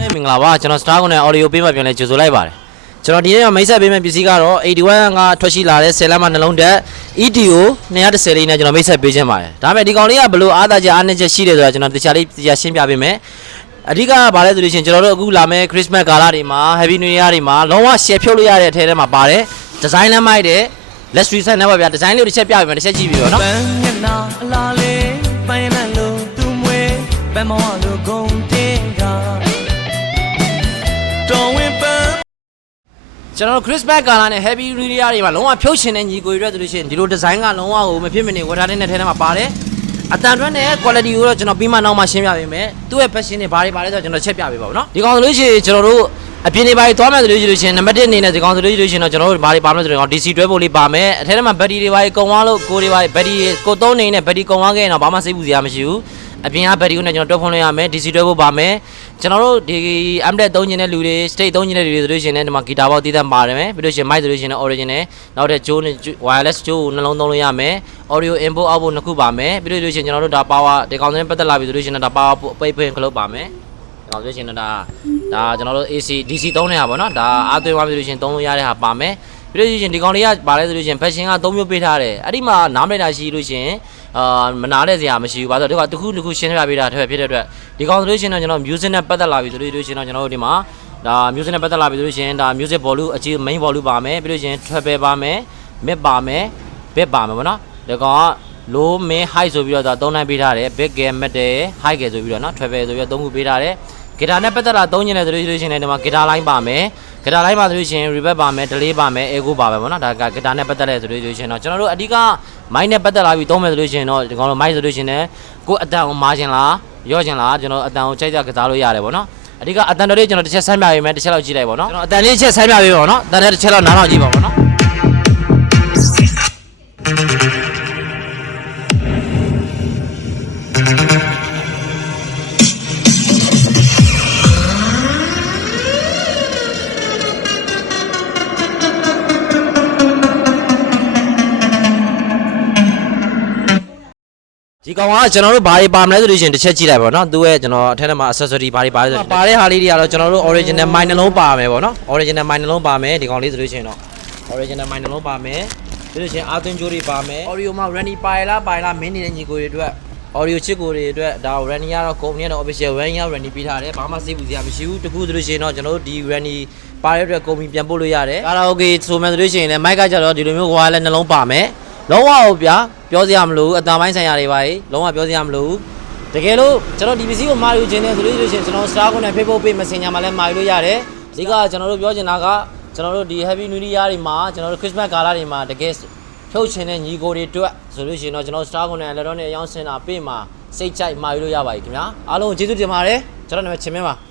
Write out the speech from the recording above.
မင်္ဂလာပါကျွန်တော် Star ကိုနဲ့ audio ပေးမှပြန်လဲကြိုဆိုလိုက်ပါတယ်ကျွန်တော်ဒီနေ့ကမိတ်ဆက်ပေးမယ့်ပစ္စည်းကတော့81ကထွက်ရှိလာတဲ့10လမ်းမှနှလုံးတက် ETO 210လေးနဲ့ကျွန်တော်မိတ်ဆက်ပေးခြင်းပါတယ်ဒါပေမဲ့ဒီကောင်လေးကဘလို့အားသာချက်အားနည်းချက်ရှိတယ်ဆိုတာကျွန်တော်တခြားလေးတရားရှင်းပြပေးမယ်အဓိကကဘာလဲဆိုလို့ရှိရင်ကျွန်တော်တို့အခုလာမယ့် Christmas ကာလတွေမှာ Happy New Year တွေမှာလုံးဝ share ဖြုတ်လို့ရတဲ့အထဲထဲမှာပါတယ် design လမ်းမိုက်တဲ့ let's reset နဲ့ပါဗျာ design လေးကိုတစ်ချက်ပြပေးမယ်တစ်ချက်ကြည့်ပြီးတော့နော်ပန်းမျက်နှာအလားလေးပန်းရတဲ့လူသူမွေးပန်းမောင်လူကုန်တင်ကတော်ဝင်ပန်းကျွန်တော် Christmas ကာလနဲ့ Happy New Year တွေမှာလုံးဝဖြုတ်ရှင်တဲ့ညီကိုတွေအတွက်ဆိုလို့ရှိရင်ဒီလို design ကလုံးဝကိုမဖြစ်မနေဝယ်ထားတဲ့ထဲထဲမှာပါတယ်အတန်တွန်းတဲ့ quality ကိုတော့ကျွန်တော်ပြီးမှနောက်မှရှင်းပြပေးမယ်သူ့ရဲ့ fashion တွေဘာတွေပါလဲဆိုတော့ကျွန်တော်ချက်ပြပေးပါဦးနော်ဒီကောင်ဆိုလို့ရှိရင်ကျွန်တော်တို့အပြင်တွေဘာတွေသွားမယ်ဆိုလို့ရှိရင်နံပါတ်1အနေနဲ့ဒီကောင်ဆိုလို့ရှိရင်တော့ကျွန်တော်တို့ဘာတွေပါမလဲဆိုတော့ DC တွဲဖို့လေးပါမယ်အထဲထဲမှာ battery တွေဘာတွေကုန်သွားလို့ကိုတွေဘာတွေ battery ကိုသုံးနေနဲ့ battery ကုန်သွားခဲ့ရင်တော့ဘာမှစိတ်ပူစရာမရှိဘူးအပြင်က battery ကိုနဲ့ကျွန်တော်တွဲဖွင့်လို့ရမယ် DC တွဲဖို့ပါမယ်ကျွန်တော်တို့ဒီ amdet သုံးခြင်းတဲ့လူတွေ state သုံးခြင်းတဲ့လူတွေဆိုလို့ရှိရင်ဒီမှာ guitar ပေါက်တည်တတ်ပါတယ်မယ်ပြီးလို့ရှိရင် mic ဆိုလို့ရှိရင် original နောက်တဲ့ jaw wireless jaw ကိုနှလုံးသုံးလို့ရမယ် audio input output နှစ်ခုပါမယ်ပြီးလို့ရှိရင်ကျွန်တော်တို့ဒါ power ဒီကောင်နဲ့ပတ်သက်လာပြီဆိုလို့ရှိရင်ဒါ power ပိတ်ဖွင့်ခလုတ်ပါမယ်ဒါဆိုလို့ရှိရင်ဒါကျွန်တော်တို့ AC DC သုံးနေတာပေါ့နော်ဒါအားသွင်းသွားပြီလို့ရှိရင်သုံးလို့ရတဲ့ဟာပါမယ်ပြီးလို့ရှိရင်ဒီကောင်လေးကပါလဲဆိုလို့ရှိရင် fashion က3မျိုးပေးထားတယ်အဲ့ဒီမှာနားမလည်တာရှိလို့ရှိရင်မနာတဲ့စရာမရှိဘူးဘာလို့လဲဒီကတစ်ခုရှင်းပြပေးတာထည့်ဖြစ်တဲ့အတွက်ဒီကောင်ဆိုလို့ရှိရင်တော့ကျွန်တော် music နဲ့ပတ်သက်လာပြီဆိုလို့ရှိရင်တော့ကျွန်တော်တို့ဒီမှာဒါ music နဲ့ပတ်သက်လာပြီဆိုလို့ရှိရင်ဒါ music volume အကြီး main volume ပါမယ်ပြီးလို့ရှိရင် treble ပါမယ် mid ပါမယ် bass ပါမယ်ပေါ့နော်ဒီကောင်က low mid high ဆိုပြီးတော့ဒါ3နိုင်ပေးထားတယ် bass က mid တယ် high ကဆိုပြီးတော့နော် treble ဆိုပြီးတော့3ခုပေးထားတယ်ဂီတာနဲ့ပတ်သက်လာသုံးကျင်တယ်ဆိုလို့ရှိရင်ဒီမှာဂီတာလိုင်းပါမယ်ဂီတာလိုင်းပါဆိုလို့ရှိရင် reverb ပါမယ် delay ပါမယ် echo ပါမယ်ပေါ့နော်ဒါကဂီတာနဲ့ပတ်သက်တဲ့ဆိုလို့ရှိရင်တော့ကျွန်တော်တို့အဓိက mic နဲ့ပတ်သက်လာပြီးသုံးမယ်ဆိုလို့ရှိရင်တော့ဒီကောင်လို mic ဆိုလို့ရှိရင်ကိုယ်အတန်ကိုမာချင်လားရော့ချင်လားကျွန်တော်အတန်ကိုချိန်ကြကစားလို့ရတယ်ပေါ့နော်အဓိကအတန်တော်လေးကျွန်တော်တစ်ချက်ဆိုင်းပြပေးမယ်တစ်ချက်လောက်ကြည့်လိုက်ပေါ့နော်ကျွန်တော်အတန်လေးတစ်ချက်ဆိုင်းပြပေးပါပေါ့နော်အတန်လေးတစ်ချက်လောက်နားထောင်ကြည့်ပါပေါ့နော်ဒီကောင်ကကျွန်တော်တို့ဘာတွေပါမလဲဆိုလို့ရှိရင်တစ်ချက်ကြည့်လိုက်ပါတော့သူ့ရဲ့ကျွန်တော်အထက်ထဲမှာ accessory ဘာတွေပါလဲဆိုတော့ပါတဲ့ဟာလေးတွေကတော့ကျွန်တော်တို့ original mic နှလုံးပါမယ်ပေါ့နော် original mic နှလုံးပါမယ်ဒီကောင်လေးဆိုလို့ရှိရင်တော့ original mic နှလုံးပါမယ်ပြီးလို့ရှိရင်အာသွင်းကြိုးတွေပါမယ် audio မှာ Randy ပါလားမင်းနေတဲ့ညီကိုတွေအတွက် audio ချစ်ကိုတွေအတွက်ဒါ Randy ကတော့ company ကတော့ official Randy က Randy ပေးထားတယ်ဘာမှစိတ်ပူစရာမရှိဘူးတခုဆိုလို့ရှိရင်တော့ကျွန်တော်တို့ဒီ Randy ပါတဲ့အတွက် company ပြန်ပို့လို့ရတယ်ကာရာโอเคဆိုမှဆိုလို့ရှိရင်လည်း mic ကကြတော့ဒီလိုမျိုး wireless နှလုံးပါမယ်လုံးဝဟုတ်ဗျာပြောစရာမလိုဘူးအတန်ပိုင်းဆိုင်ရာတွေပါကြီးလုံးဝပြောစရာမလိုဘူးတကယ်လို့ကျွန်တော်ဒီပစ္စည်းကိုမှာယူခြင်းနဲ့ဆိုလို့ရှိရင်ကျွန်တော် Star ကိုနဲ့ Facebook page Messenger မှာလည်းမှာယူလို့ရတယ်အဓိကကျွန်တော်တို့ပြောချင်တာကကျွန်တော်တို့ဒီ Happy New Year တွေမှာကျွန်တော်တို့ Christmas ကာလတွေမှာတကယ်ဖြုတ်ခြင်းနဲ့ညီကိုတွေအတွက်ဆိုလို့ရှိရင်တော့ကျွန်တော် Star ကိုနဲ့ electronic အရောင်းစင်တာပေးမှာစိတ်ကြိုက်မှာယူလို့ရပါပြီခင်ဗျာအားလုံးကျေးဇူးတင်ပါတယ်ကျွန်တော်နာမည်ချင်းမင်းပါ